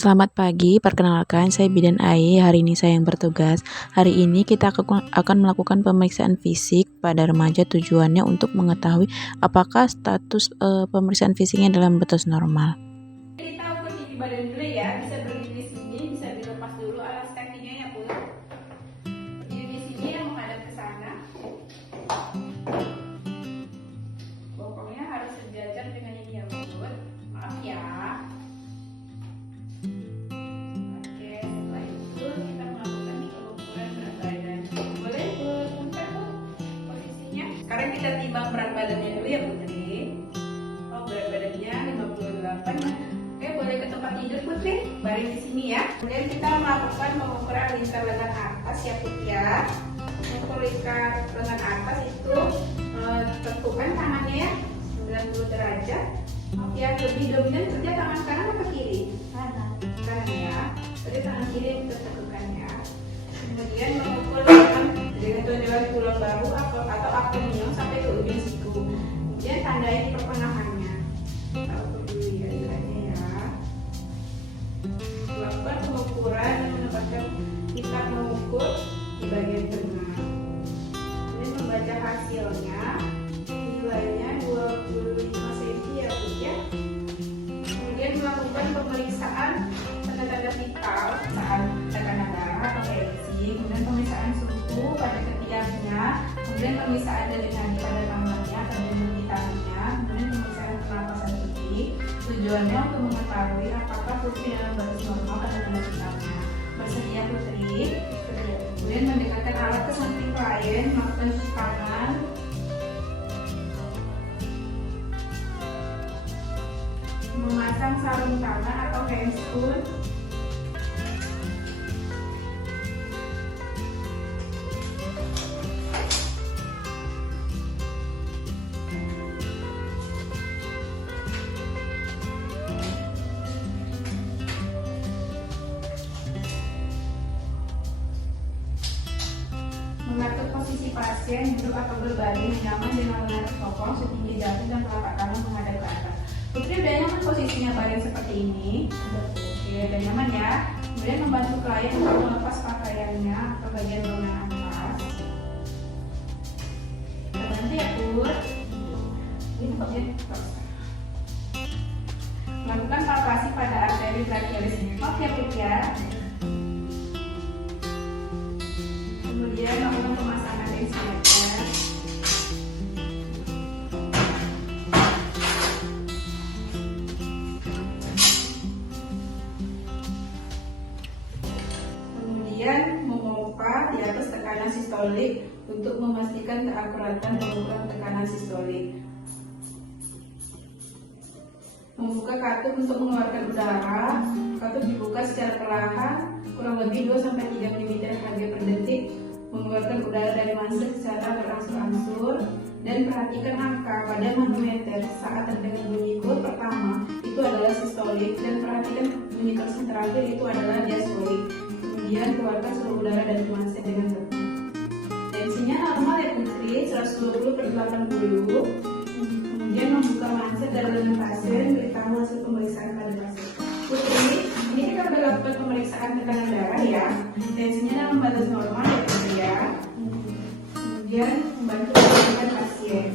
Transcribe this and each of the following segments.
Selamat pagi, perkenalkan saya Bidan Ai. Hari ini saya yang bertugas. Hari ini kita akan melakukan pemeriksaan fisik pada remaja, tujuannya untuk mengetahui apakah status pemeriksaan fisiknya dalam batas normal. Kita ukur tinggi badan dulu ya, bisa berdiri di sini, bisa dilepas dulu alas kakinya ya Bu. Berdiri di sini yang menghadap ke sana. Bokongnya harus sejajar dengan ini ya Bu. Maaf ya. Oke, setelah itu kita melakukan pengukuran berat badan. Boleh berputar Bu posisinya. Sekarang kita timbang berat badannya dulu ya Putri. Oh, berat badannya 58 ya. Oke, boleh ke tempat tidur Putri, baring di sini ya. Kemudian kita melakukan pengukuran lingkar lengan atas ya Putri ya. Untuk lingkar lengan atas itu tekukan tangannya ya 90 derajat. Ya, lebih dominan kerja tangan kanan atau kiri? Kanan ya. Jadi tangan kiri yang kita tekukan ya. Kemudian mengukur dengan tonjolan tulang bahu atau acromion sampai ke ujung siku. Kemudian tandai di pertengahannya. Kita ukur dulu ya dekatnya ya. Lakukan pengukuran yang menempatkan kita mengukur di bagian tengah. Kemudian membaca hasilnya, nilainya 25 cm ya Bu ya. Kemudian melakukan pemeriksaan tanda-tanda vital saat tekanan darah atau tensi, kemudian pemeriksaan suhu pada ketiaknya, kemudian pemeriksaan dari nadi pada tangannya atau di tangannya, kemudian pemeriksaan pernapasan Putri. Tujuannya untuk mengetahui apakah Putri dalam batas normal pada tanda vitalnya. Bersedia Putri? Kemudian mendekatkan alat ke samping klien, melakukan cuci tangan. Memasang sarung tangan atau handscoon. Mengatur posisi pasien duduk atau berbaring nyaman dengan menarik bokong setinggi dagu dan telapak tangan menghadap ke atas. Putri udah nyaman posisinya baring seperti ini. Oke, udah nyaman ya. Kemudian membantu klien untuk melepas pakaiannya atau bagian lengan atas. Bantu ya Pur. Ini bagian melakukan palpasi pada arteri brachialis. Maaf ya Pur ya. Kemudian melakukan pemasangan insulatnya. Kemudian memompa di atas tekanan sistolik untuk memastikan keakuratan pengukuran tekanan sistolik. Membuka katup untuk mengeluarkan udara. Katup dibuka secara perlahan, kurang lebih 2-3 mm Hg per detik. Mengeluarkan udara dari masker secara berangsur-angsur dan perhatikan angka pada manometer saat terdengar bunyi kode pertama itu adalah sistolik dan perhatikan bunyi kersen terakhir itu adalah diastolik. Kemudian keluarkan seluruh udara dari masker dengan tepat. Tensinya normal ya Putri, 120/80. Kemudian membuka masker dari lengan pasien, beritahu hasil pemeriksaan pada pasien. Putri, ini kita sudah lakukan pemeriksaan tekanan darah ya. Tensinya dalam batas normal ya Putri ya. Kemudian membantu menentukan pasien.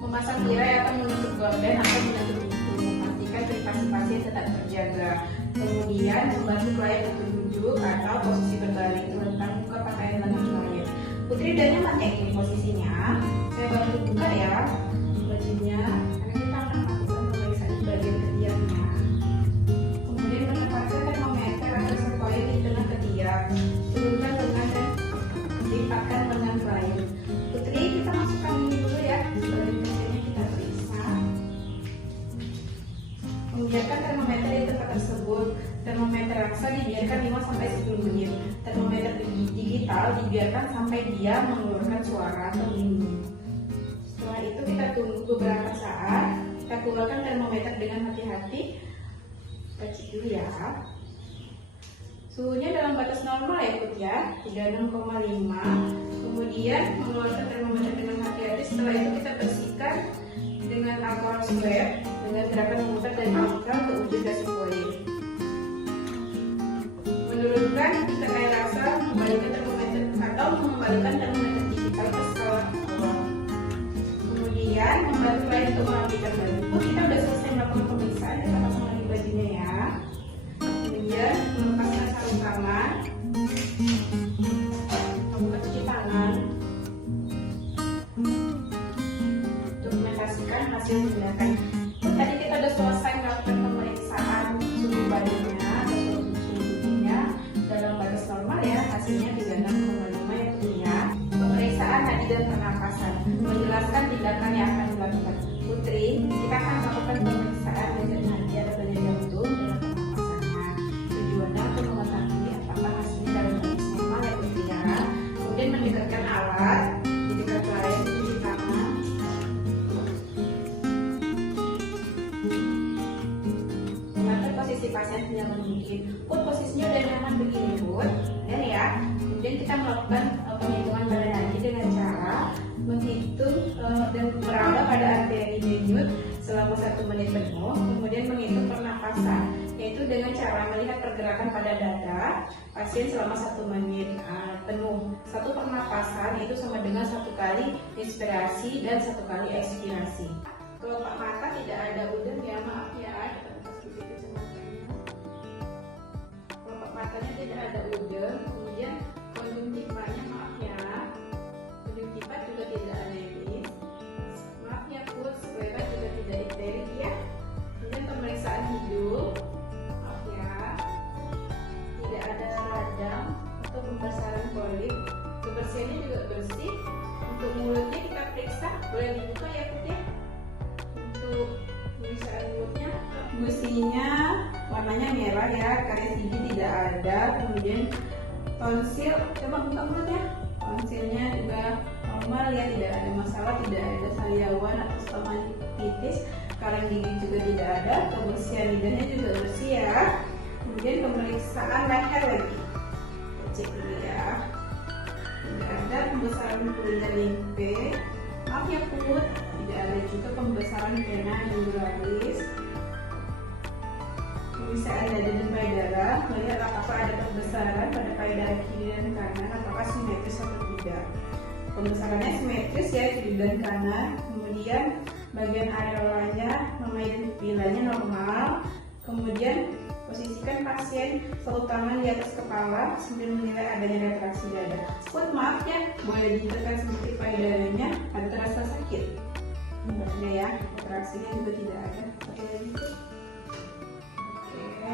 Memasang tirai akan menutup gorden atau menutup pintu, memastikan privasi pasien tetap terjaga. Kemudian membantu klien untuk duduk atau posisi berbaring, tentang buka pakaian lengan klien. Putri udah nyaman ya ini posisinya. Saya bantu buka ya bajunya, karena kita akan melakukan pemeriksaan di bagian ketiaknya. Kemudian menempatkan termometer atau sepoin di tengah ketiak. Turunkan lengan dan lipatkan lengan klien. Putri, kita masukkan ini dulu ya. Bagian ketiaknya kita periksa. Membiarkan termometer di tempat tersebut. Termometer raksa dibiarkan 5-10 menit. Termometer digital dibiarkan sampai dia mengeluarkan suara atau bunyi. Setelah itu kita tunggu beberapa saat. Kita keluarkan termometer dengan hati-hati. Kita cek dulu ya. Suhunya dalam batas normal ya Put ya, 36,5. Kemudian mengeluarkan termometer dengan hati-hati. Setelah itu kita bersihkan dengan alkohol swab dengan gerakan memutar dan mengukur ke ujung dasi kulit. Menurunkan tekanan rasa, membalikan termometer atau mengembalikan termometer digital ke skala awal. Kemudian membantu lain untuk merapikan baju. Kita sudah selesai melakukan pemeriksaan, kita pasang lagi bajunya ya. Kemudian melepaskan sarung tangan, membuka cuci tangan untuk memastikan hasil tindakan. Tadi kita sudah selesai melakukan pemeriksaan suhu badannya atau suhu tubuhnya dalam batas normal ya, hasilnya 36,5 ya Putri ya. Pemeriksaan nadi dan pernapasan menjelaskan tindakan yang akan dilakukan. Putri, kita akan melakukan pemeriksaan badan nadi atau badan jantung dalam pernapasannya. Tujuannya untuk mengetahui apakah hasilnya dalam batas normal ya Putri ya. Kemudian mendekatkan alat di dekat lain cuci tangan. Mengatur posisi pasien senyaman mungkin. Posisinya udah nyaman begini Bud, dan ya. Kemudian kita melakukan penghitungan badan nadi dengan cara menghitung dan meraba pada arteri denyut selama 1 menit penuh. Kemudian menghitung pernapasan, yaitu dengan cara melihat pergerakan pada dada pasien selama 1 menit penuh. Satu pernapasan itu sama dengan 1 kali inspirasi dan 1 kali ekspirasi. Kelopak mata tidak ada udang ya, maaf ya. Kelopak matanya tidak ada udang. Kemudian konjungtivanya maaf ya. Konjungtiva juga tidak anemis. Maaf ya Put, sklera juga tidak iterik ya. Kemudian pemeriksaan hidung. Maaf ya. Tidak ada radang atau pembesaran polip. Kebersihannya juga bersih. Untuk mulutnya kita periksa, boleh dibuka ya Put ya. Untuk pemeriksaan mulutnya, gusinya warnanya merah ya, karies gigi tidak ada. Kemudian tonsil, coba buka mulutnya. Tonsilnya juga normal ya, tidak ada masalah, tidak ada sariawan atau stomatitis. Karang gigi juga tidak ada. Kebersihan lidahnya juga bersih ya. Kemudian pemeriksaan leher lagi, kita cek dulu ya. Tidak ada pembesaran kulit limpe. Maaf ya Put, tidak ada juga pembesaran vena induralis. Pemeriksaan dada dan payudara, melihat apakah ada pembesaran pada payudara kiri dan kanan, apakah simetris atau tidak. Pembesarannya simetris ya, kiri dan kanan. Kemudian bagian areolanya, mamai dan pupilanya normal. Kemudian posisikan pasien satu tangan di atas kepala sambil menilai adanya retraksi dada. Put, maaf ya, boleh ditekan sedikit payudaranya. Ada terasa sakit? Tidak ada ya, retraksinya juga tidak ada. Oke, lagi Put. Oke,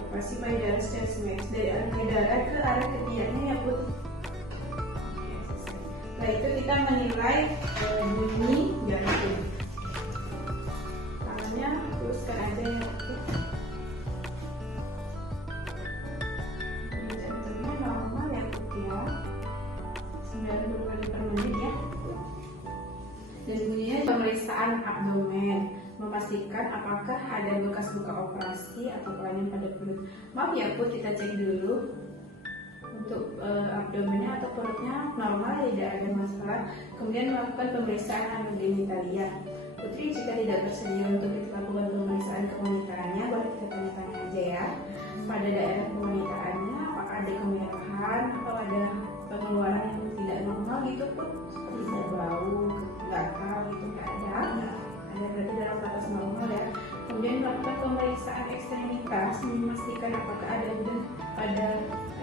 operasi payudara secara simetris dari arah payudara ke arah ketiaknya ya Put. Oke, selesai. Setelah itu kita menilai bunyi jantung. Tangannya luruskan aja ya Put. Jantungnya normal ya Put ya, 90 kali per menit ya. Dan bunyinya pemeriksaan abdomen, memastikan apakah ada bekas luka operasi atau kelainan pada perut. Maaf ya Put, kita cek dulu untuk abdomennya atau perutnya normal, tidak ada masalah. Kemudian melakukan pemeriksaan anu genitalia. Putri jika tidak bersedia untuk kita lakukan pemeriksaan kewanitaannya, boleh kita tanya-tanya aja ya. Pada daerah kewanitaannya apakah ada kemerahan atau ada pengeluaran yang tidak normal gitu Put, seperti ada bau, gatal gitu, nggak ada. Ada, berarti dalam batas normal ya. Kemudian melakukan pemeriksaan ekstremitas, memastikan apakah ada udang pada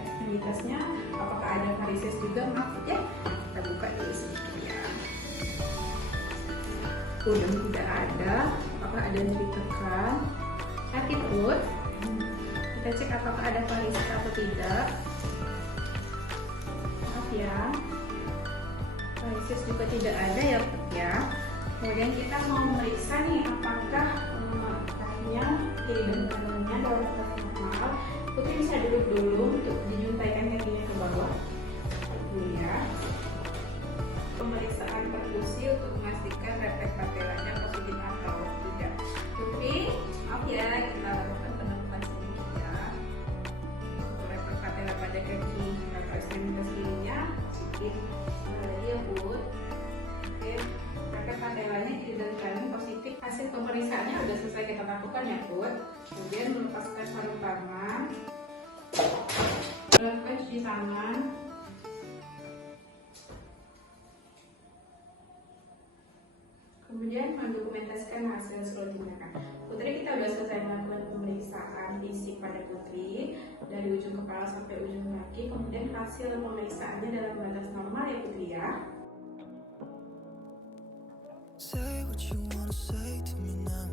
ekstremitasnya, apakah ada varises juga. Maaf ya, kita buka dulu sedikit ya. Udang tidak ada. Apakah ada nyeri tekan, sakit perut? Kita cek apakah ada varises atau tidak. Maaf ya, varises juga tidak ada ya Put ya. Kemudian kita mau memeriksa nih apakah kakinya kiri dan kanannya dalam batas normal. Putri bisa duduk dulu untuk dijuntaikan kakinya ke bawah. Ini ya. Pemeriksaan perkusi untuk memastikan refleks patelanya positif atau tidak. Putri, maaf ya, kita lakukan penemukan sedikit ya. Untuk refleks patela pada kaki atau ekstremitas kirinya sedikit. Lagi ya Bud. Oke. Patelanya lakukan ya Put. Kemudian melepaskan sarung tangan, melakukan cuci tangan, kemudian mendokumentasikan hasil seluruh tindakan. Putri, kita sudah selesai melakukan pemeriksaan fisik pada Putri dari ujung kepala sampai ujung kaki. Kemudian hasil pemeriksaannya dalam batas normal ya Putri ya. Say what you wanna say to me now.